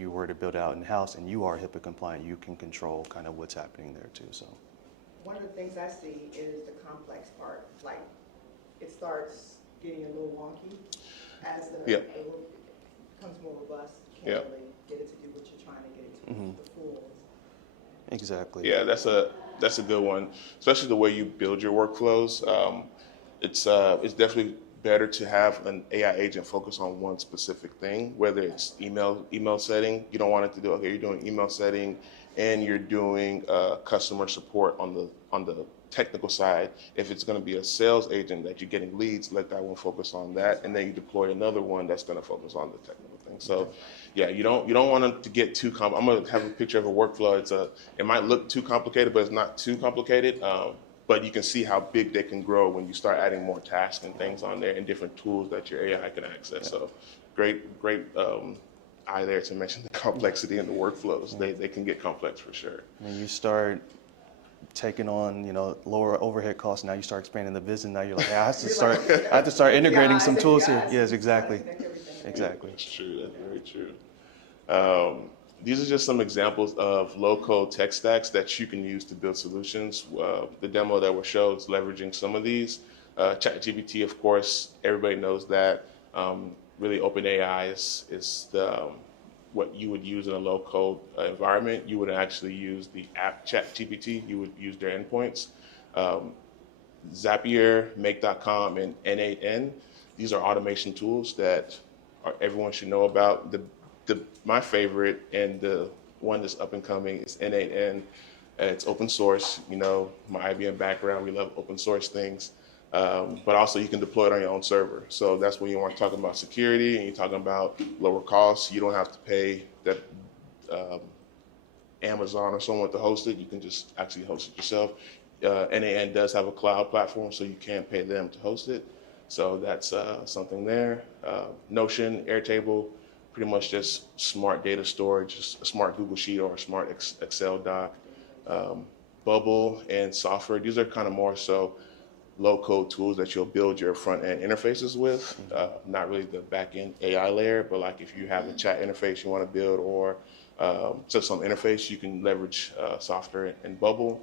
if you were to build it out in-house and you are HIPAA compliant, you can control kind of what's happening there too. So one of the things I see is the complex part. Like, it starts getting a little wonky as the it becomes more robust. You can't really get it to do what you're trying to get it to do, the full. exactly. Yeah, that's a good one, especially the way you build your workflows. It's definitely better to have an AI agent focus on one specific thing, whether it's email setting. You don't want it to do, okay, you're doing email setting and you're doing customer support on the technical side. If it's going to be a sales agent that you're getting leads, let that one focus on that, and then you deploy another one that's going to focus on the technical thing. So yeah, you don't want it to get too I'm going to have a picture of a workflow. It might look too complicated, but it's not too complicated. But you can see how big they can grow when you start adding more tasks and things on there and different tools that your AI can access. So great eye there to mention the complexity in the workflows. They can get complex for sure. When you start taking on, lower overhead costs, now you start expanding the business. Now you're like, hey, I have to start integrating some tools here. Yes, exactly. Exactly. That's true. That's very true. These are just some examples of low-code tech stacks that you can use to build solutions. The demo that we showed is leveraging some of these. ChatGPT, of course, everybody knows that. Really, OpenAI is what you would use in a low-code environment. You wouldn't actually use the app ChatGPT. You would use their endpoints. Zapier, Make.com, and N8N. These are automation tools that everyone should know about. My favorite and the one that's up and coming is N8N. It's open source. My IBM background, we love open source things. But also you can deploy it on your own server. So that's when you want to talk about security and you're talking about lower costs. You don't have to pay that Amazon or someone to host it. You can just actually host it yourself. N8N does have a cloud platform, so you can't pay them to host it. So that's something there. Notion, Airtable, pretty much just smart data storage, just a smart Google Sheet or a smart Excel doc. Bubble and Software, these are kind of more so low-code tools that you'll build your front-end interfaces with. Not really the back-end AI layer, but like if you have a chat interface you want to build or just some interface, you can leverage Software and Bubble.